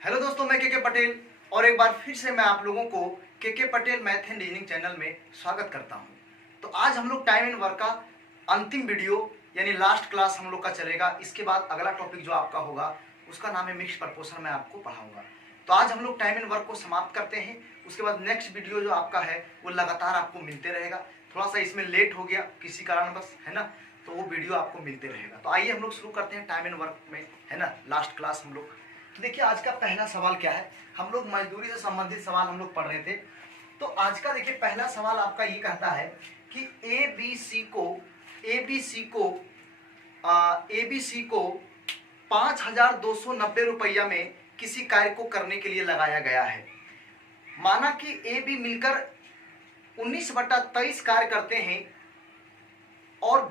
Hello दोस्तों, मैं के पटेल और एक बार फिर से मैं आप लोगों को के Patel math and reasoning channel में स्वागत करता हूं। तो आज हम लोग टाइम एंड वर्क का अंतिम वीडियो यानी लास्ट क्लास हम लोग का चलेगा। इसके बाद अगला टॉपिक जो आपका होगा उसका नाम है मिक्स प्रपोर्शन, मैं आपको पढ़ाऊंगा। तो आज हम लोग टाइम एंड वर्क को समाप्त करते हैं। उसके बाद नेक्स्ट वीडियो जो आपका है वो लगातार आपको मिलते रहेगा। थोड़ा सा इसमें लेट हो गया किसी कारणवश, है ना, तो वो वीडियो आपको मिलते रहेगा। तो आइए हम लोग शुरू करते हैं टाइम एंड वर्क में, है ना, लास्ट क्लास हम लोग। तो देखिए आज का पहला सवाल क्या है। हम लोग मजदूरी से संबंधित सवाल हम लोग पढ़ रहे थे। तो आज का देखिए पहला सवाल आपका ये कहता है कि ए बी सी को 5,290 रुपया में किसी कार्य को करने के लिए लगाया गया है। माना कि ए बी मिलकर 19/23 कार्य करते हैं और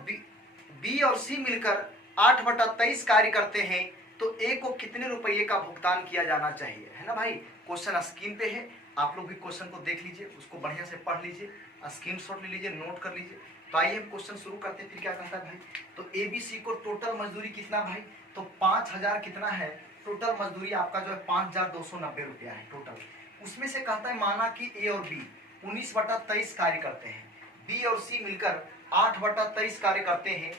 बी और सी मिलकर 8/23 कार्य करते हैं, तो ए को कितने रुपये का भुगतान किया जाना चाहिए, है ना भाई। क्वेश्चन स्क्रीन पे है, आप लोग भी क्वेश्चन को देख लीजिए, उसको बढ़िया से पढ़ लीजिए, स्क्रीनशॉट ले लीजिए, नोट कर लीजिए। तो आइए हम क्वेश्चन शुरू करते हैं। फिर क्या कहता है भाई, तो ए बी सी को टोटल मजदूरी कितना भाई, तो 5,000 कितना है टोटल मजदूरी आपका जो है 5,290 रुपया है टोटल। उसमें से कहता है माना कि ए और बी 19/23 कार्य करते हैं, बी और सी मिलकर 8/23 कार्य करते हैं,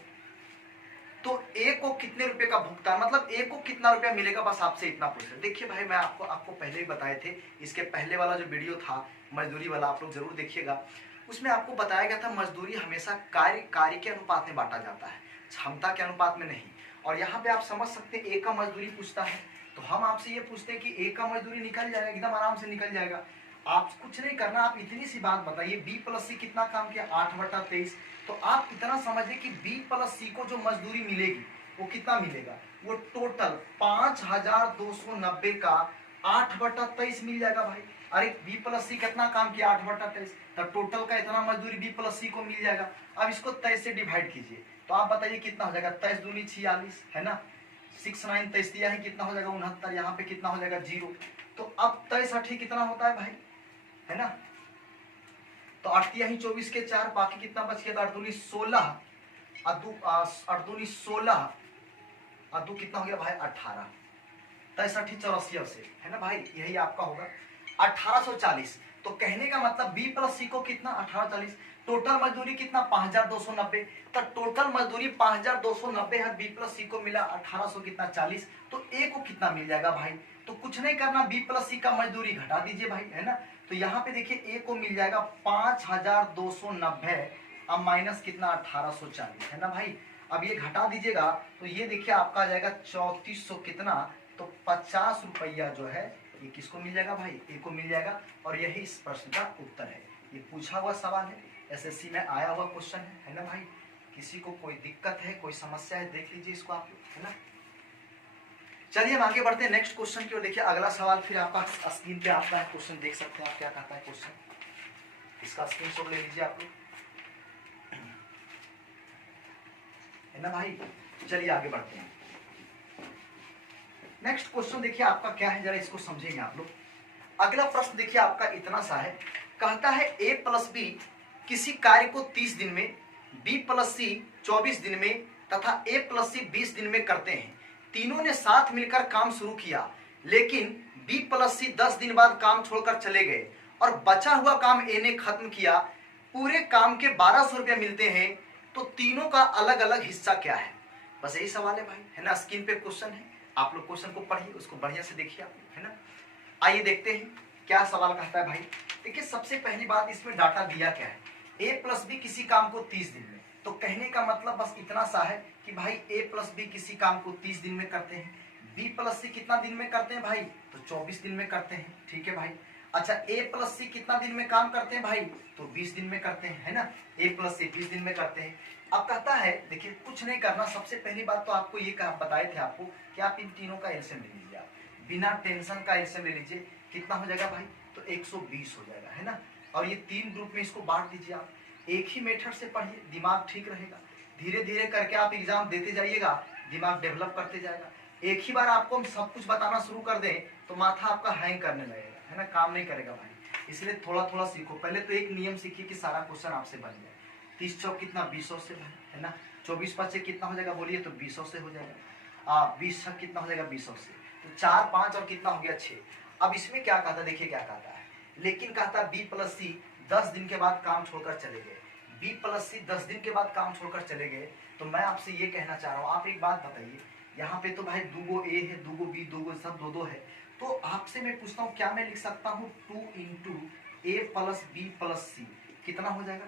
तो ए को कितने रुपए का भुगतान, मतलब ए को कितना रुपया मिलेगा, बस आपसे इतना पूछ रहे। देखिए भाई मैं आपको पहले ही बताए थे, इसके पहले वाला जो वीडियो था मजदूरी वाला आप लोग जरूर देखिएगा। उसमें आपको बताया गया था मजदूरी हमेशा कार्य के अनुपात में बांटा जाता है, क्षमता के अनुपात में नहीं। और यहाँ पे आप समझ सकते हैं ए का मजदूरी पूछता है, तो हम आपसे ये पूछते हैं कि ए का मजदूरी निकल जाएगा, एकदम आराम से निकल जाएगा। आप कुछ नहीं करना, आप इतनी सी बात बताइए बी प्लस सी कितना काम किया 8/23। तो आप इतना समझिए कि बी प्लस सी को जो मजदूरी मिलेगी वो कितना मिलेगा, वो टोटल 5,290 का 8/23 मिल जाएगा भाई। अरे बी प्लस सी कितना काम किया 8/23, तो टोटल का इतना मजदूरी बी प्लस सी को मिल जाएगा। अब इसको 23 से डिवाइड कीजिए, तो आप बताइए कितना हो जाएगा, 23 दूनी 46, है ना, 6 9 23 दिया है, कितना हो जाएगा 69, यहाँ पे कितना हो जाएगा 0। तो अब 63 कितना होता है भाई, है ना, तो 8 ही 24 के 4, बाकी कितना बच गया, 8 दूनी 16, 8 दूनी 16, अदू कितना हो गया भाई 18, 63 84 से, है ना भाई, यही आपका होगा 1840। तो कहने का मतलब बी प्लस सी को कितना 1840, टोटल मजदूरी कितना 5,290, तो टोटल मजदूरी 5,290 है, बी प्लस सी को मिला 1800 कितना 40, तो ए को कितना मिल जाएगा भाई। तो कुछ नहीं करना, बी प्लस सी का मजदूरी घटा दीजिए भाई, है ना। तो यहाँ पे देखिए ए को मिल जाएगा 5,290, अब माइनस कितना 1840, है ना भाई। अब ये घटा दीजिएगा तो ये देखिए आपका आ जाएगा 3400 कितना, तो 50 रुपया जो है ये किसको मिल जाएगा भाई, ए को मिल जाएगा। और यही इस प्रश्न का उत्तर है। ये पूछा हुआ सवाल है, एसएससी में आया हुआ क्वेश्चन है ना भाई। किसी को कोई दिक्कत है, कोई समस्या है, देख लीजिए इसको आप लोग, है ना। चलिए हम आगे बढ़ते हैं नेक्स्ट क्वेश्चन की ओर। देखिए अगला सवाल फिर आपका स्क्रीन पे आता है, क्वेश्चन देख सकते हैं आप, क्या कहता है क्वेश्चन, इसका स्क्रीनशॉट ले लीजिए आप लोग, है ना भाई। चलिए आगे बढ़ते हैं। नेक्स्ट क्वेश्चन देखिए आपका क्या है, जरा इसको समझेंगे आप लोग। अगला प्रश्न देखिए आपका इतना सा है, कहता है ए प्लस बी किसी कार्य को 30 दिन में, बी प्लस सी 24 दिन में तथा ए प्लस सी 20 दिन में करते हैं। तीनों ने साथ मिलकर काम शुरू किया, लेकिन बी प्लस सी 10 दिन बाद काम छोड़कर चले गए और बचा हुआ काम ए ने खत्म किया। पूरे काम के 1200 रुपये मिलते हैं, तो तीनों का अलग अलग हिस्सा क्या है। बस यही सवाल है भाई, है ना। स्क्रीन पे क्वेश्चन है, आप लोग क्वेश्चन को पढ़िए, उसको बढ़िया से देखिए आप, है ना। आइए देखते हैं क्या सवाल कहता है भाई। देखिए सबसे पहली बात, इसमें डाटा दिया क्या है, ए प्लस बी किसी काम को 30 दिन में। तो कहने का मतलब बस इतना सा है कि भाई ए प्लस बी किसी काम को 30 दिन में करते हैं, बी प्लस सी कितना दिन में करते हैं भाई, तो 24 दिन में करते हैं, ठीक है भाई। अच्छा ए प्लस सी कितना दिन में काम करते हैं भाई, तो 20 दिन में करते हैं, है ना। ए प्लस सी 20 दिन में करते हैं। अब कहता है देखिए कुछ नहीं करना, सबसे पहली बात तो आपको ये बताए थे आपको कि आप इन तीनों का एलसीएम ले लीजिए, आप बिना टेंशन का एलसीएम ले लीजिए। कितना हो जाएगा भाई, तो 120 हो जाएगा, है ना। और ये 3 ग्रुप में इसको बांट दीजिए आप। एक ही मेथड से पढ़िए, दिमाग ठीक रहेगा। धीरे धीरे करके आप एग्जाम देते जाइएगा, दिमाग डेवलप करते जाएगा। एक ही बार आपको हम सब कुछ बताना शुरू कर दें तो माथा आपका हैंग करने लगेगा, है ना, काम नहीं करेगा भाई। इसलिए थोड़ा थोड़ा सीखो। पहले तो एक नियम सीखिए कि सारा क्वेश्चन आपसे बन जाए। 30 चौक कितना 200 से, है ना। 24 5 से कितना हो जाएगा बोलिए, तो 200 से हो जाएगा। 20 छक कितना हो जाएगा 200 से। तो 4 5 और कितना हो गया 6। अब इसमें क्या कहता, देखिए क्या कहता है, लेकिन कहता बी प्लस सी 10 दिन के बाद काम छोड़कर चले गए। बी प्लस सी 10 दिन के बाद काम छोड़कर चले गए। तो मैं आपसे ये कहना चाह रहा हूँ, आप एक बात बताइए, यहाँ पे तो भाई 2 ए है, 2 बी, 2 सब 2 है। तो आपसे मैं पूछता हूँ क्या मैं लिख सकता हूँ 2 इंटू ए प्लस बी प्लस सी, कितना हो जाएगा,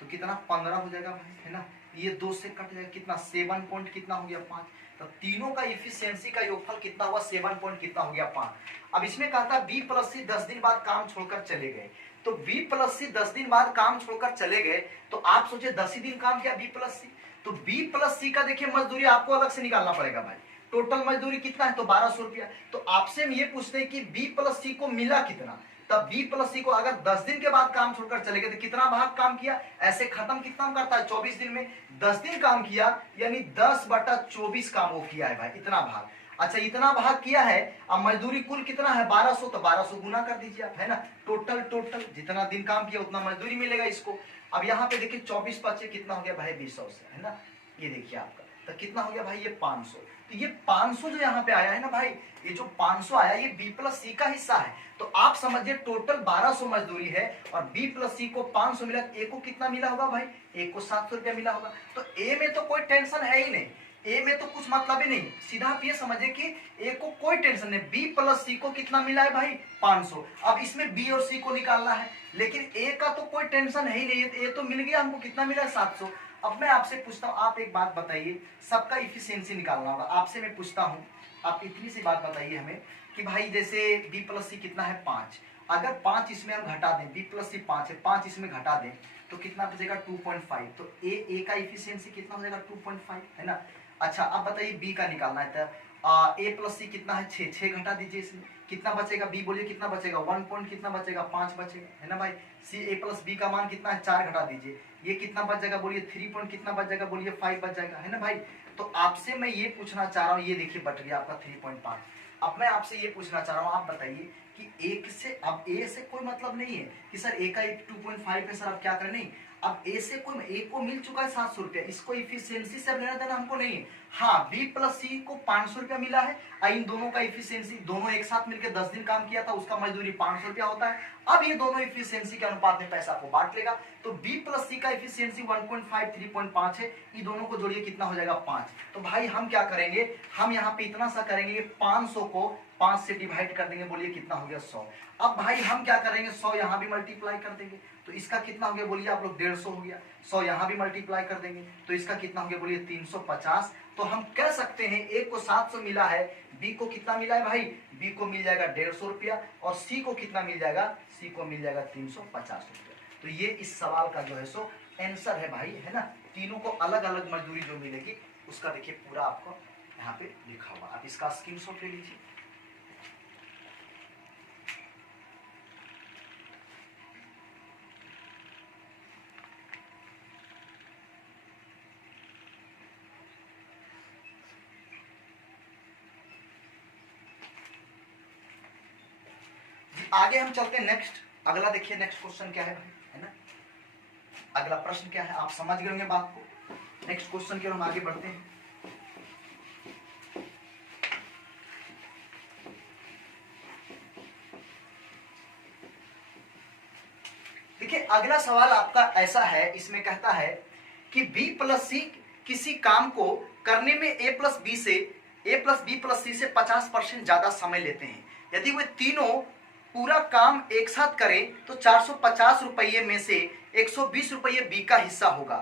तो कितना 15 हो जाएगा भाई, है ना। ये 2 से कट जाएगा, कितना 7 पॉइंट कितना हो गया 5। तो तीनों का इफिशियंसी का योगफल कितना हुआ 7 पॉइंट कितना हो गया 5। अब इसमें कहा था बी प्लस सी 10 दिन बाद काम छोड़कर चले गए। तो बी प्लस सी 10 दिन बाद काम छोड़कर चले गए, तो आप सोचिए 10 ही दिन काम किया बी प्लस सी। तो बी प्लस सी का देखिए मजदूरी आपको अलग से निकालना पड़ेगा भाई। टोटल मजदूरी कितना है, तो 1200 रुपया। तो आपसे हम ये पूछते हैं कि बी प्लस सी को मिला कितना। तब बी प्लस सी को अगर 10 दिन के बाद काम छोड़कर चले गए तो कितना भाग काम किया, ऐसे खत्म कितना करता है 24 दिन में। 10 दिन काम किया यानी 10/24 काम वो किया है भाई, इतना भाग। अच्छा इतना भाग किया है, अब मजदूरी कुल कितना है 1200, तो 1200 गुना कर दीजिए आप, है ना। टोटल जितना दिन काम किया उतना मजदूरी मिलेगा इसको। अब यहाँ पे देखिए 24 5 कितना हो गया भाई 200 से, है ना। ये देखिए आपका तो कितना हो गया भाई ये 500। तो ये 500 जो यहाँ पे आया है ना भाई, ये जो 500 आया ये बी प्लस सी का हिस्सा है। तो आप समझिए टोटल 1200 मजदूरी है और बी प्लस सी को 500 मिला। ए को कितना मिला होगा भाई, ए को 700 रुपया मिला होगा। तो ए में तो कोई टेंशन है ही नहीं, ए में तो कुछ मतलब ही नहीं। सीधा आप ये समझिए कि ए को कोई टेंशन नहीं। बी प्लस सी को कितना मिला है भाई 500। अब इसमें बी और सी को निकालना है, लेकिन ए का तो कोई टेंशन है ही नहीं, ए तो मिल गया हमको, कितना मिला है 700। अब मैं आपसे पूछता हूँ, आप एक बात बताइए, सबका इफिशियंसी निकालना होगा। आपसे मैं पूछता हूँ, आप इतनी सी बात बताइए हमें कि भाई जैसे बी प्लस सी कितना है 5, अगर 5 इसमें हम घटा दें, बी प्लस सी 5 है, 5 इसमें घटा दें तो कितना बचेगा 2.5। तो ए का इफिशियंसी कितना हो जाएगा 2.5, है ना। अच्छा अब बताइए बी का निकालना है, तो ए प्लस सी कितना है 6, 6 घटा दीजिए इसमें, कितना बचेगा, बी बोलिए कितना बचेगा 1 पॉइंट कितना बचेगा 5 बचेगा, है ना भाई। सी ए प्लस बी का मान कितना है 4 घटा दीजिए, ये कितना बच जाएगा बोलिए 3 पॉइंट कितना बच जाएगा बोलिए 5 बच जाएगा, है ना भाई। तो आपसे मैं ये पूछना चाह रहा हूँ, ये देखिए बट गया आपका 3.5। अब मैं आपसे ये पूछना चाह रहा हूँ, आप बताइए कि एक से, अब ए से कोई मतलब नहीं है कि सर ए का 2.5 है सर अब क्या करें, नहीं। अब ए से कोई, ए को मिल चुका है 700 रुपया, इसको इफिशियंसी से लेना देना हमको नहीं है। हाँ बी प्लस सी को 500 रुपया मिला है, इन दोनों का इफिशियंसी, दोनों एक साथ मिलकर 10 दिन काम किया था, उसका मजदूरी 500 रुपया होता है। अब ये दोनों इफिशियंसी के अनुपात में पैसा को बांट लेगा। तो बी प्लस सी का इफिशियंसी 1.5 3.5 है, ये दोनों को जोड़िए कितना हो जाएगा 5। तो भाई हम क्या करेंगे, हम यहाँ पे इतना सा करेंगे, 500 को 5 से डिवाइड कर देंगे, बोलिए कितना हो गया 100। अब भाई हम क्या करेंगे 100 यहाँ भी मल्टीप्लाई कर देंगे, तो इसका कितना हो गया बोलिए आप लोग 150 हो गया। 100 यहाँ भी मल्टीप्लाई कर देंगे तो इसका कितना हो गया बोलिए 350। तो हम कह सकते हैं ए को 700 मिला है, बी को कितना मिला है भाई, बी को मिल जाएगा 150 रुपया, और सी को कितना मिल जाएगा, सी को मिल जाएगा 350 रुपया। तो ये इस सवाल का जो है सो आंसर है भाई, है ना। तीनों को अलग अलग मजदूरी जो मिलेगी उसका देखिए पूरा आपको यहाँ पे लिखा हुआ, आप इसका स्क्रीनशॉट ले लीजिए। आगे हम चलते हैं नेक्स्ट, अगला देखिए नेक्स्ट क्वेश्चन क्या है भाई, है ना। अगला प्रश्न क्या है, आप समझ गए होंगे बात को। नेक्स्ट क्वेश्चन की ओर हम आगे बढ़ते हैं। देखिए अगला सवाल आपका ऐसा है, इसमें कहता है कि बी प्लस सी किसी काम को करने में ए प्लस बी प्लस सी से 50% ज्यादा समय लेते हैं। यदि वे तीनों पूरा काम एक साथ करें तो 450 रुपये में से 120 रुपये बी का हिस्सा होगा।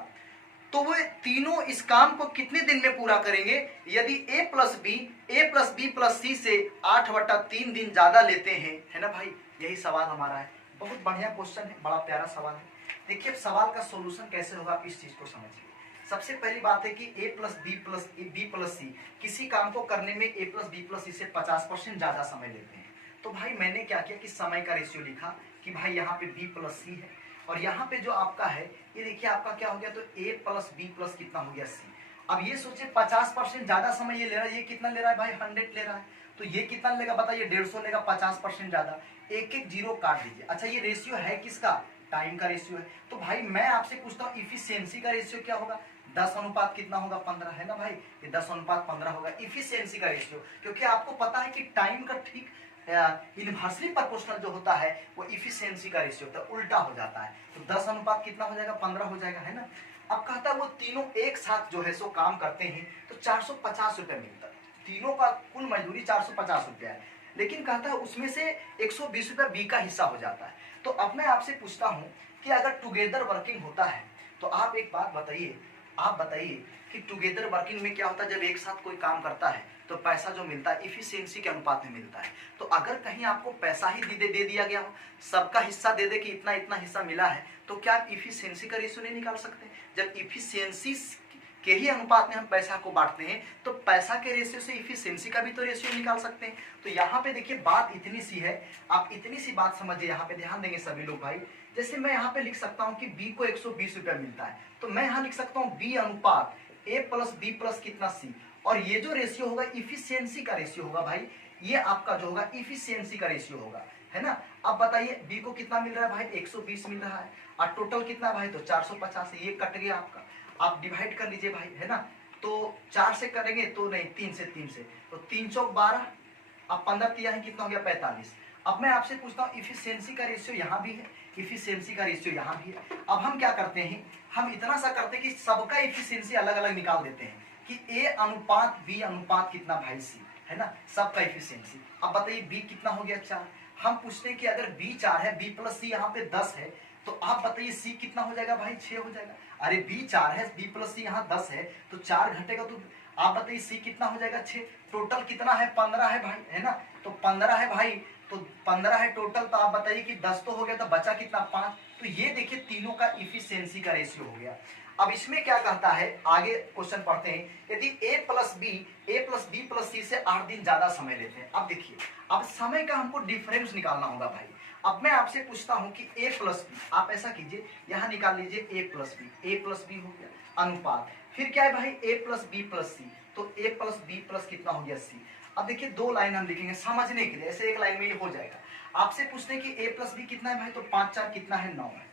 तो वे तीनों इस काम को कितने दिन में पूरा करेंगे यदि ए प्लस बी प्लस सी से 8/3 दिन ज्यादा लेते हैं, है ना भाई। यही सवाल हमारा है, बहुत बढ़िया क्वेश्चन है, बड़ा प्यारा सवाल है। देखिए सवाल का सोल्यूशन कैसे होगा आप इस चीज को समझिए। सबसे पहली बात है कि ए प्लस बी प्लस सी किसी काम को करने में ए प्लस बी प्लस सी से 50% ज्यादा समय लेते हैं। तो भाई मैंने क्या किया कि समय का रेशियो लिखा कि भाई यहाँ पे बी प्लस सी है और यहाँ पे जो आपका है ये देखिए आपका क्या हो गया, तो ए प्लस बी प्लस कितना हो गया सी। अब ये सोचिए 50% ज्यादा समय ये ले रहा है, ये कितना ले रहा है भाई 100 ले रहा है, तो ये कितना लेगा बताइए 150 लेगा, 50% ज्यादा, एक एक जीरो काट दीजिए। अच्छा ये रेशियो है किसका, टाइम का रेशियो है। तो भाई मैं आपसे पूछता हूँ इफिशियंसी का रेशियो क्या होगा, 10 अनुपात कितना होगा 15 है ना भाई, ये 10 अनुपात 15 होगा इफिशियंसी का रेशियो। क्योंकि आपको पता है कि टाइम का ठीक इनवर्सली प्रोपोर्शनल जो होता है वो इफिशियंसी का रेशियो होता है, उल्टा हो जाता है। तो 10 अनुपात कितना हो जाएगा 15 हो जाएगा, है ना। अब कहता है वो तीनों एक साथ जो है सो काम करते हैं तो 450 रुपये मिलता है, तीनों का कुल मजदूरी 450 रुपया है, लेकिन कहता है उसमें से 120 रुपया बी का हिस्सा हो जाता है। तो अब मैं आपसे पूछता हूं कि अगर टुगेदर वर्किंग होता है तो आप एक बात बताइए, आप बताइए कि टुगेदर वर्किंग में क्या होता है, जब एक साथ कोई काम करता है तो पैसा जो मिलता है इफिशियंसी के अनुपात में मिलता है। तो अगर कहीं आपको पैसा ही दे दिया गया हो, सबका हिस्सा दे दे कि इतना इतना हिस्सा मिला है, तो क्या आप इफिशियंसी का रेशियो नहीं निकाल सकते? जब इफिशियंसी के ही अनुपात में हम पैसा को बांटते हैं तो पैसा के रेशियो से इफिशियंसी का भी तो रेशियो निकाल सकते हैं। तो यहाँ पे देखिए बात इतनी सी है, आप इतनी सी बात समझिए, यहाँ पे ध्यान देंगे सभी लोग भाई। जैसे मैं यहाँ पे लिख सकता हूँ कि बी को 120 रुपया मिलता है, तो मैं यहाँ लिख सकता हूँ बी अनुपात ए प्लस बी प्लस कितना सी, और ये जो रेशियो होगा इफिशियंसी का रेशियो होगा भाई, ये आपका जो होगा इफिशियंसी का रेशियो होगा, है ना। अब बताइए बी को कितना मिल रहा है भाई 120 मिल रहा है, और टोटल कितना भाई तो 450 है, ये कट गया आपका, आप डिवाइड कर लीजिए भाई, है ना। तो 4 से करेंगे तो नहीं, 3 से, तो 3 चौक 12, अब 15 तिया है कितना हो गया 45। अब मैं आपसे पूछता हूँ इफिशियंसी का रेशियो यहाँ भी है, इफिशियंसी का रेशियो यहाँ भी है। अब हम क्या करते हैं, हम इतना सा करते हैं कि सबका इफिशियंसी अलग अलग निकाल देते हैं कि ए अनुपात बी अनुपात कितना भाई सी, है ना, सबका इफिशियंसी। अब बताइए बी कितना हो गया 4, हम पूछते हैं कि अगर बी 4 है, बी प्लस सी यहाँ पे 10 है, तो आप बताइए सी कितना हो जाएगा भाई 6 हो जाएगा। अरे बी 4 है, बी प्लस सी यहाँ 10 है, तो 4 घटेगा तो आप बताइए सी कितना हो जाएगा 6, टोटल कितना है 15 है भाई, है ना। तो 15 है भाई, तो 15 है टोटल, तो आप बताइए कि 10 तो हो गया, तो बचा कितना 5। तो ये देखिए तीनों का इफिशियंसी का रेशियो हो गया। अब इसमें क्या कहता है, आगे क्वेश्चन पढ़ते हैं, यदि ए प्लस बी प्लस सी से 8 दिन ज्यादा समय लेते हैं। अब देखिए अब समय का हमको डिफरेंस निकालना होगा भाई। अब मैं आपसे पूछता हूं कि ए प्लस बी, आप ऐसा कीजिए यहां निकाल लीजिए ए प्लस बी हो गया अनुपात, फिर क्या है भाई ए प्लस सी, तो ए प्लस बी प्लस कितना हो गया सी। अब देखिए 2 लाइन हम लिखेंगे समझने के लिए, ऐसे एक लाइन में ये हो जाएगा। आपसे पूछते हैं कि ए प्लस बी कितना है भाई, तो 5 4 कितना है 9 है।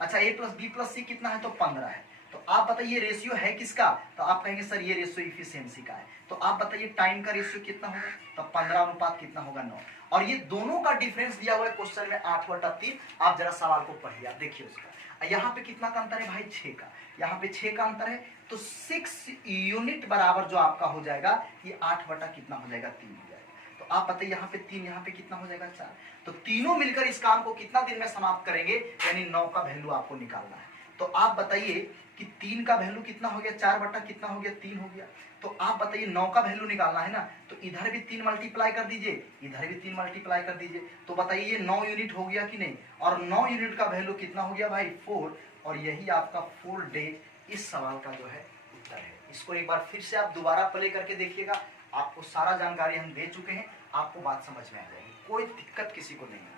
अच्छा ए प्लस बी प्लस सी कितना है, तो 15 है। तो आप बताइए रेशियो है किसका, तो आप कहेंगे सर ये रेशियो इफिशियंसी का है। तो आप बताइए टाइम का रेशियो कितना होगा, तो 15 अनुपात कितना होगा 9। और ये दोनों का डिफरेंस दिया हुआ है क्वेश्चन में 8/3। आप जरा सवाल को पढ़िए, आप देखिए उसका यहाँ पे कितना का अंतर है भाई 6 का, यहाँ पे 6 का अंतर है, तो 6 यूनिट बराबर जो आपका हो जाएगा ये 8 कितना हो जाएगा 3 हो जाएगा। तो आप बताइए यहाँ पे 3, यहाँ पे कितना हो जाएगा 4। तो तीनों मिलकर इस काम को कितना दिन में समाप्त करेंगे, यानी 9 का वैल्यू आपको निकालना है। तो आप बताइए कि 3 का वैल्यू कितना हो गया, 4 कितना हो गया 3 हो गया। तो आप बताइए 9 का वैल्यू निकालना है ना, तो इधर भी 3 मल्टीप्लाई कर दीजिए, इधर भी 3 मल्टीप्लाई कर दीजिए। तो बताइए ये 9 यूनिट हो गया कि नहीं, और 9 यूनिट का वैल्यू कितना हो गया भाई 4, और यही आपका 4 डेज इस सवाल का जो है उत्तर है। इसको एक बार फिर से आप दोबारा प्ले करके देखिएगा, आपको सारा जानकारी हम दे चुके हैं, आपको बात समझ में आ जाएगी, कोई दिक्कत किसी को नहीं होगा।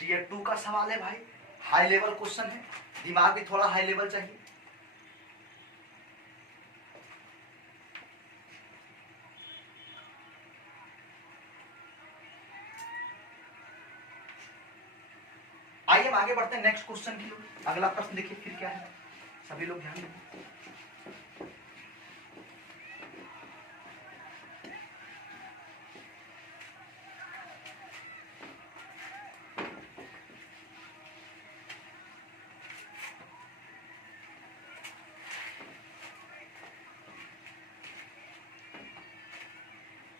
टीयर 2 का सवाल है भाई, हाई लेवल क्वेश्चन है, दिमाग भी थोड़ा हाई लेवल चाहिए। आइए हम आगे बढ़ते हैं नेक्स्ट क्वेश्चन की ओर। अगला प्रश्न देखिए फिर क्या है, सभी लोग ध्यान दें।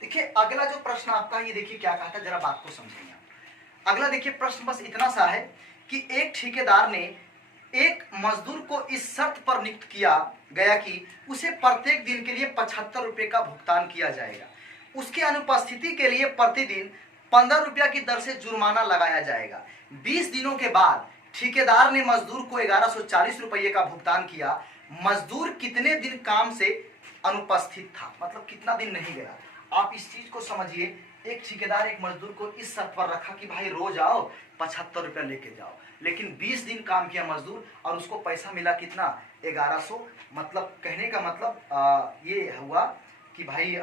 देखिए अगला जो प्रश्न आपका, ये देखिए क्या कहा था, जरा बात को समझेंगे आप। अगला देखिए प्रश्न बस इतना सा है कि एक ठेकेदार ने एक मजदूर को इस शर्त पर नियुक्त किया गया कि उसे प्रत्येक दिन के लिए 75 रुपए का भुगतान किया जाएगा, उसकी अनुपस्थिति के लिए प्रतिदिन 15 रुपया की दर से जुर्माना लगाया जाएगा। 20 दिनों के बाद ठेकेदार ने मजदूर को 1140 रुपये का भुगतान किया। मजदूर कितने दिन काम से अनुपस्थित था, मतलब कितना दिन नहीं गया। आप इस चीज को समझिए, एक ठेकेदार एक मजदूर को इस शर्त पर रखा कि भाई रोज आओ 75 रुपया लेके जाओ, लेकिन 20 दिन काम किया मजदूर और उसको पैसा मिला कितना 1100, मतलब कहने का मतलब ये हुआ कि भाई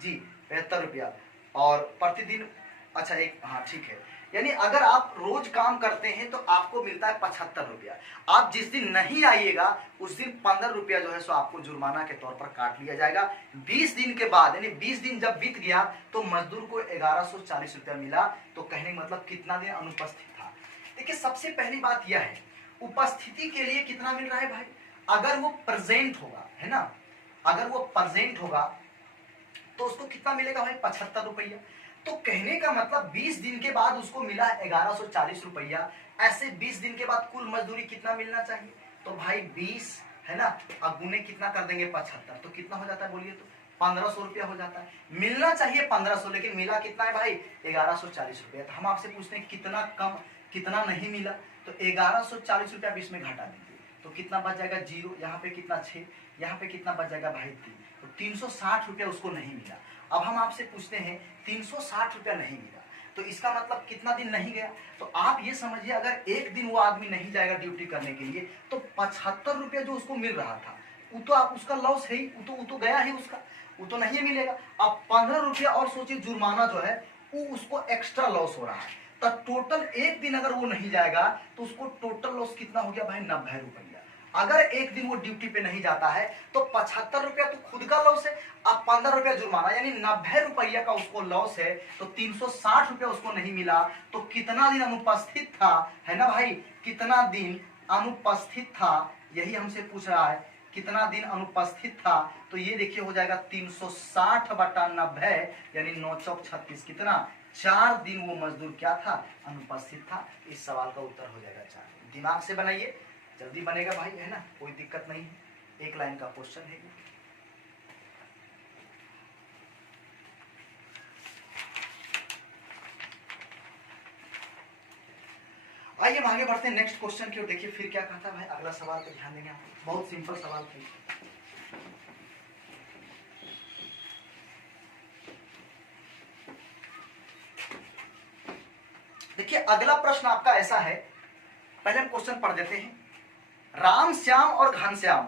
जी 75 रुपया, और प्रतिदिन अच्छा एक, हाँ ठीक है, यानी अगर आप रोज काम करते हैं तो आपको मिलता है 75 रुपया। आप जिस दिन नहीं आइएगा उस दिन 15 रुपया जो है सो आपको जुर्माना के तौर पर काट लिया जाएगा। 20 दिन के बाद, यानी 20 दिन जब बीत गया तो मजदूर को 1140 रुपया मिला। तो कहने का मतलब कितना दिन अनुपस्थित था। देखिए सबसे पहली बात यह है, उपस्थिति के लिए कितना मिल रहा है भाई, अगर वो प्रेजेंट होगा, है ना, अगर वो प्रेजेंट होगा तो उसको कितना मिलेगा भाई, 75 रुपया। तो कहने का मतलब 20 दिन के बाद उसको मिला 1140 रुपया। ऐसे 20 दिन के बाद कुल मजदूरी कितना मिलना चाहिए, तो भाई 20 है ना, अब गुने कितना कर देंगे 75, तो कितना हो जाता है बोलिए, तो 1500 रुपया हो जाता है। मिलना चाहिए 1500, लेकिन मिला कितना है भाई, 1140 रुपया। तो हम आपसे पूछते हैं कितना कम, कितना नहीं मिला, तो 1140 रुपया 20 में घटा दीजिए तो कितना बच जाएगा, 0, यहाँ पे कितना 6, यहाँ पे कितना बच जाएगा भाई 3, तो 360 रुपया उसको नहीं मिला। अब हम आपसे पूछते हैं 360 रुपया नहीं मिला, तो इसका मतलब कितना दिन नहीं गया। तो आप ये समझिए अगर एक दिन वो आदमी नहीं जाएगा ड्यूटी करने के लिए तो 75 रुपया जो उसको मिल रहा था वो तो आप उसका लॉस है ही, वो तो गया ही उसका, वो तो नहीं मिलेगा। अब 15 रुपया और सोचिए जुर्माना जो है वो उसको एक्स्ट्रा लॉस हो रहा है। तो टोटल एक दिन अगर वो नहीं जाएगा तो उसको टोटल लॉस कितना हो गया भाई, 90 रुपया। अगर एक दिन वो ड्यूटी पे नहीं जाता है तो 75 रुपया तो खुद का लॉस है, अब 15 रुपया जुर्माना, यानी 90 रुपया का उसको लॉस है। तो 360 रुपया उसको नहीं मिला, तो कितना दिन अनुपस्थित था, है ना भाई, कितना दिन अनुपस्थित था, यही हमसे पूछ रहा है कितना दिन अनुपस्थित था। तो ये देखिए हो जाएगा 360 बटा 90, यानी 9 चौक 36, कितना, 4 दिन वो मजदूर क्या था, अनुपस्थित था। इस सवाल का उत्तर हो जाएगा 4। दिमाग से बनाइए, जल्दी बनेगा भाई, है ना, कोई दिक्कत नहीं है, एक लाइन का क्वेश्चन है। आइए आगे बढ़ते हैं नेक्स्ट क्वेश्चन की ओर। देखिए फिर क्या कहता है भाई, अगला सवाल पे ध्यान देंगे आप, बहुत सिंपल सवाल था। देखिए अगला प्रश्न आपका ऐसा है, पहले हम क्वेश्चन पढ़ देते हैं। राम श्याम और घनश्याम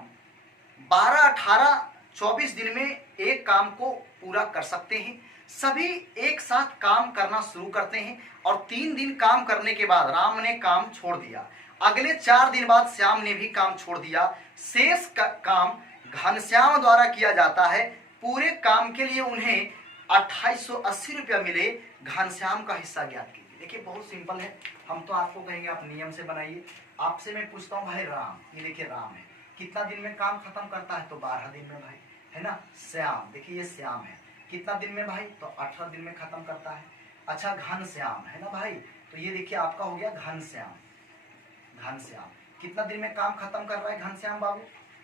12, 18, 24 दिन में एक काम को पूरा कर सकते हैं। सभी एक साथ काम करना शुरू करते हैं और 3 दिन काम करने के बाद राम ने काम छोड़ दिया। अगले 4 दिन बाद श्याम ने भी काम छोड़ दिया। शेष काम घनश्याम द्वारा किया जाता है। पूरे काम के लिए उन्हें 2880 रुपया मिले। घनश्याम का हिस्सा ज्ञात कीजिए। देखिए बहुत सिंपल है, हम तो आपको कहेंगे आप नियम से बनाइए। आपसे मैं पूछता हूँ भाई राम, ये देखिए राम है, कितना दिन में काम खत्म करता है, तो 12 दिन में भाई, है ना। श्याम, देखिए ये श्याम है, कितना दिन में भाई, तो 18 दिन में खत्म करता है। अच्छा घनश्याम है ना भाई, तो ये देखिए आपका हो गया घनश्याम। घनश्याम कितना दिन में काम खत्म कर रहा है घनश्याम बाबू,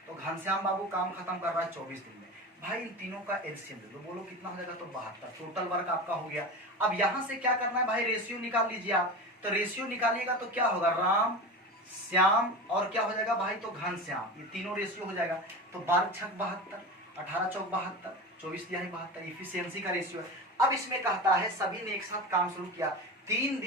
तो घनश्याम बाबू काम खत्म कर रहा है 24 दिन में। भाई इन तीनों का एलसीएम दे दो, बोलो कितना हो जाएगा, तो 72। टोटल वर्क आपका हो गया। अब यहां से क्या करना है भाई, रेशियो निकाल लीजिए आप। तो रेशियो निकालिएगा तो क्या होगा, राम श्याम और क्या हो जाएगा भाई, तो घनश्याम, ये तीनों रेशियो हो जाएगा। तो 12 छक 72, 18 चौक 72, 24 दिया 72, इफिशियंसी का रेशियो है। अब इसमें कहता है सभी ने एक साथ काम शुरू किया। 3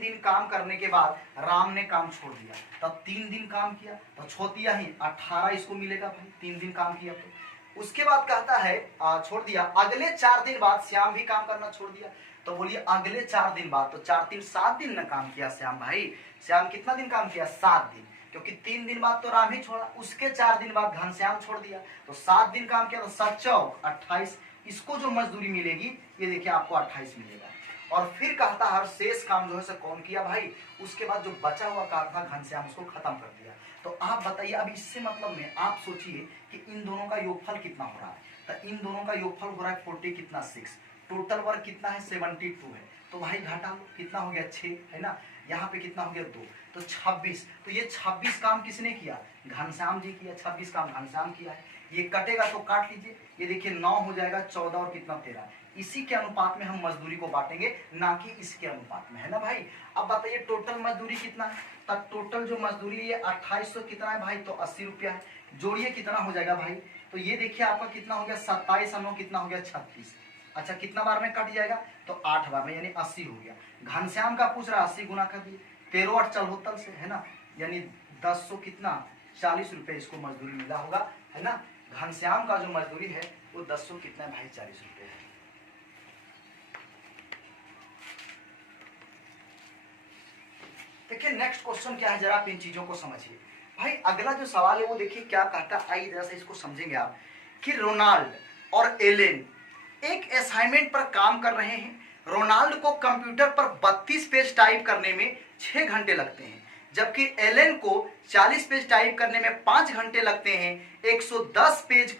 दिन काम करने के बाद राम ने काम छोड़ दिया, तब 3 दिन काम किया तो छोड़ दिया ही 18 इसको मिलेगा भाई, 3 दिन काम किया। तो उसके बाद कहता है छोड़ दिया। अगले 4 दिन बाद श्याम भी काम करना छोड़ दिया, तो बोलिए अगले 4 दिन बाद, तो 4 3 7 दिन ना काम किया श्याम भाई। श्याम कितना दिन काम किया, 7 दिन, क्योंकि 3 दिन बाद तो राम ही छोड़ा। उसके 4 दिन बाद घनश्याम छोड़ दिया, तो 7 दिन काम किया, तो 7 चौक 28। इसको जो मजदूरी मिलेगी ये देखिए आपको 28 मिलेगा। और फिर कहता है शेष काम जो है कौन किया भाई, उसके बाद जो बचा हुआ काम था घनश्याम उसको खत्म कर दिया। तो आप बताइए, अब इससे मतलब में आप सोचिए कि इन दोनों का योगफल कितना हो रहा है, तो इन दोनों का योगफल हो रहा है 40 कितना 6। टोटल वर्क कितना है 72 है, तो भाई घटा लो कितना हो गया 6, है ना। यहाँ पे कितना हो गया 2, तो 26। तो ये 26 काम किसने किया, घनश्याम जी किया। 26 काम घनश्याम किया है। ये कटेगा तो काट लीजिए, ये देखिए 9 हो जाएगा, 14 और कितना 13। इसी के अनुपात में हम मजदूरी को बांटेंगे, ना कि इसके अनुपात में, है ना भाई। अब बताइए टोटल मजदूरी कितना है, तब टोटल जो मजदूरी है 2800 कितना है भाई, तो 80 रुपया है। जोड़िए कितना हो जाएगा भाई, तो ये देखिए आपका कितना हो गया 27 और 9 कितना हो गया 36। अच्छा कितना बार में कट जाएगा, तो 8 बार में, यानी 80 हो गया। घनश्याम का पूछ रहा 80 गुना कर दिए, 13 और 74 से, है ना, यानी 10 कितना 40 रुपये इसको मजदूरी मिला होगा, है ना। घनश्याम का जो मजदूरी है वो 10 कितना है भाई 40 रुपये है। देखिए नेक्स्ट क्वेश्चन क्या है, जरा आप इन चीजों को समझिए भाई। अगला जो सवाल है वो देखिए क्या कहता है, आइए जरा से इसको समझेंगे आप कि रोनाल्ड और एलेन एक असाइनमेंट पर काम कर रहे हैं। रोनाल्ड को कंप्यूटर पर 32 पेज टाइप करने में 6 घंटे लगते हैं, जबकि एलेन को 40 पेज टाइप करने में 5 घंटे लगते हैं। 110 पेज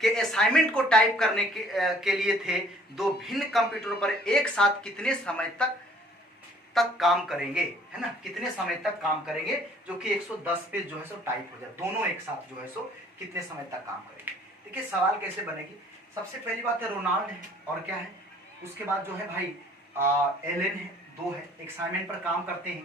के असाइनमेंट को टाइप करने के लिए थे। दो भिन्न कंप्यूटरों पर एक साथ कितने समय तक काम करेंगे, है ना, कितने समय तक काम करेंगे, जो कि 110 पेज जो है सो टाइप हो जाए, दोनों एक साथ जो है सो कितने समय तक काम करेंगे। देखिए सवाल कैसे बनेगी, सबसे पहली बात है रोनाल्ड है और क्या है, उसके बाद जो है भाई एलेन है, दो है, एक असाइनमेंट पर काम करते हैं।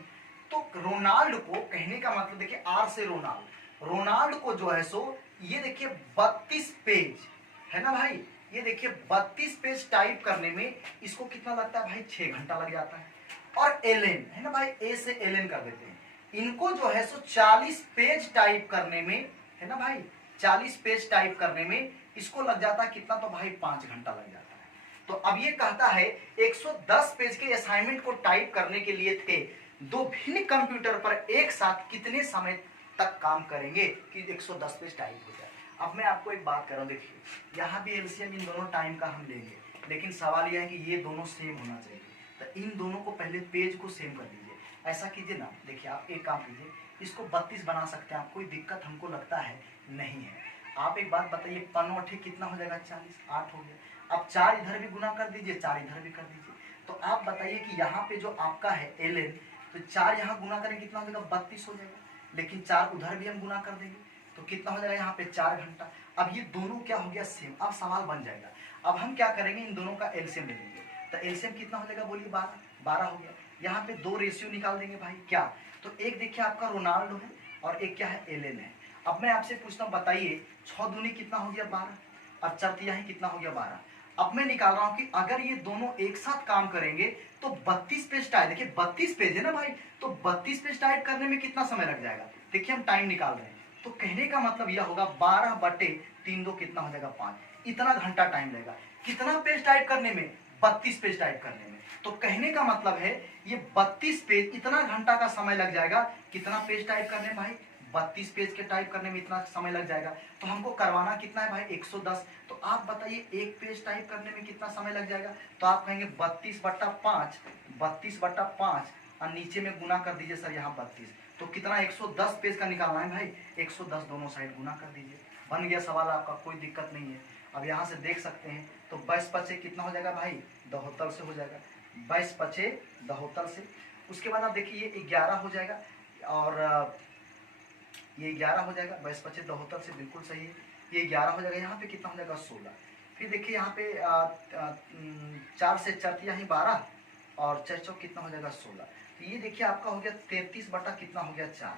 तो रोनाल्ड को कहने का मतलब देखिए आर से रोनाल्ड को जो है सो ये देखिए 32 पेज है ना भाई, ये देखिए 32 पेज टाइप करने में इसको कितना लगता है भाई, 6 घंटा लग जाता है। और एलेन है ना भाई, ए से एलेन कर देते हैं, इनको जो है सो 40 पेज टाइप करने में, है ना भाई, 40 पेज टाइप करने में इसको लग जाता है कितना, तो भाई 5 घंटा लग जाता है। तो अब ये कहता है 110 पेज के असाइनमेंट को टाइप करने के लिए थे दो भिन्न कंप्यूटर पर एक साथ कितने समय तक काम करेंगे कि 110 पेज टाइप हो जाए। अब मैं आपको एक बात कर रहा हूं, देखिए यहाँ भी एलसीएम इन दोनों टाइम का हम लेंगे, लेकिन सवाल यह है कि ये दोनों सेम होना चाहिए। तो इन दोनों को पहले पेज को सेम कर लीजिए। ऐसा कीजिए ना, देखिए आप एक काम कीजिए, इसको 32 बना सकते हैं आप, कोई दिक्कत हमको लगता है नहीं है। आप एक बात बताइए, 5 कितना हो जाएगा, 40, 8 हो गया। अब 4 इधर भी गुना कर दीजिए, 4 इधर भी कर दीजिए। तो आप बताइए कि यहाँ पे जो आपका है एलेन, तो 4 यहाँ गुना करें कितना हो जाएगा, 32 हो जाएगा। लेकिन 4 उधर भी हम गुना कर देंगे तो कितना हो जाएगा यहाँ पे 4 घंटा। अब ये दोनों क्या हो गया, सेम। अब सवाल बन जाएगा, अब हम क्या करेंगे, इन दोनों का एलसीएम ले लेंगे। तो एलसीएम कितना हो जाएगा, बोलिए 12 हो गया। यहाँ पे 2 रेशियो निकाल देंगे भाई, क्या, तो एक देखिए आपका रोनाल्डो है और एक क्या है, एलेन है। अब मैं आपसे पूछता हूँ, बताइए 6 दूनी कितना हो गया, 12, और 4 तिहाई कितना हो गया, 12। अब मैं निकाल रहा हूं कि अगर ये दोनों एक साथ काम करेंगे तो 32 पेज टाइप, देखिए 32 पेज है ना भाई, तो 32 पेज टाइप करने में कितना समय लग जाएगा, देखिए हम टाइम निकाल रहे हैं। तो कहने का मतलब यह होगा 12/3 दो कितना हो जाएगा, 5, इतना घंटा टाइम लगेगा। कितना पेज टाइप करने में, 32 पेज टाइप करने में। तो कहने का मतलब है ये 32 पेज, इतना घंटा का समय लग जाएगा। कितना पेज टाइप करने में भाई, 32 पेज के टाइप करने में इतना समय लग जाएगा। तो हमको करवाना कितना है भाई, 110। तो आप बताइए एक पेज टाइप करने में कितना समय लग जाएगा। तो आप कहेंगे 32/5, 32/5 और नीचे में गुना कर दीजिए सर यहाँ 32। तो कितना, 110 पेज का निकालना है भाई, 110 दोनों साइड गुना कर दीजिए, बन गया सवाल आपका, कोई दिक्कत नहीं है। अब यहाँ से देख सकते हैं, तो 22/5 कितना हो जाएगा भाई, 72 से हो जाएगा, 22/5 72 से। उसके बाद आप देखिए ये 11 हो जाएगा, और ये 11 हो जाएगा, 22/5 72 से, बिल्कुल सही है। ये 11 हो जाएगा, यहाँ पे कितना हो जाएगा, 16। फिर देखिए यहाँ पे 4 से 4 यही 12 और 4 चौक कितना हो जाएगा, 16। तो ये देखिए आपका हो गया 33 बटा कितना हो गया, 4।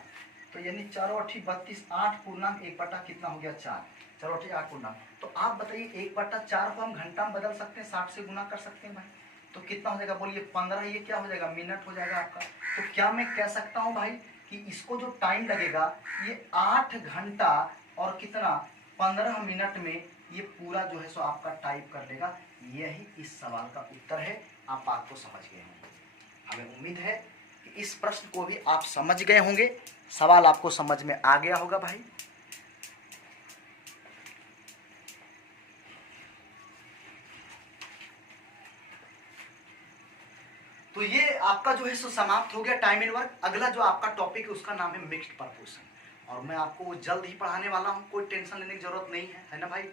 तो यानी 4 8 32, 8 पूर्णांक 1 बटा कितना हो गया, 4, 4 8 8 पूर्णांक। तो आप बताइए 1/4 को हम घंटा में बदल सकते हैं, 60 से गुना कर सकते हैं भाई। तो कितना हो जाएगा, बोलिए 15, ये क्या हो जाएगा, मिनट हो जाएगा आपका। तो क्या मैं कह सकता हूँ भाई कि इसको जो टाइम लगेगा ये 8 घंटा और कितना, 15 मिनट में ये पूरा जो है सो आपका टाइप कर लेगा। यही इस सवाल का उत्तर है। आप बात को समझ गए होंगे, हमें उम्मीद है कि इस प्रश्न को भी आप समझ गए होंगे, सवाल आपको समझ में आ गया होगा भाई। तो ये आपका जो है सो समाप्त हो गया टाइम एंड वर्क। अगला जो आपका टॉपिक है उसका नाम है मिक्स्ड परपोर्शन, और मैं आपको वो जल्द ही पढ़ाने वाला हूँ, कोई टेंशन लेने की जरूरत नहीं है ना भाई।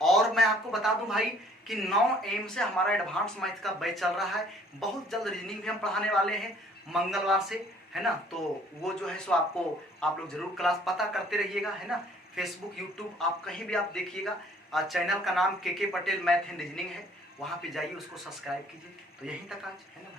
और मैं आपको बता दूं भाई कि 9 AM से हमारा एडवांस मैथ का बैच चल रहा है। बहुत जल्द रीजनिंग भी हम पढ़ाने वाले हैं मंगलवार से, है ना। तो वो जो है सो आपको, आप लोग जरूर क्लास पता करते रहिएगा, है ना। फेसबुक, यूट्यूब, आप कहीं भी आप देखिएगा, चैनल का नाम KK Patel math and reasoning है, वहाँ पे जाइए, उसको सब्सक्राइब कीजिए। तो यहीं तक आज, है ना।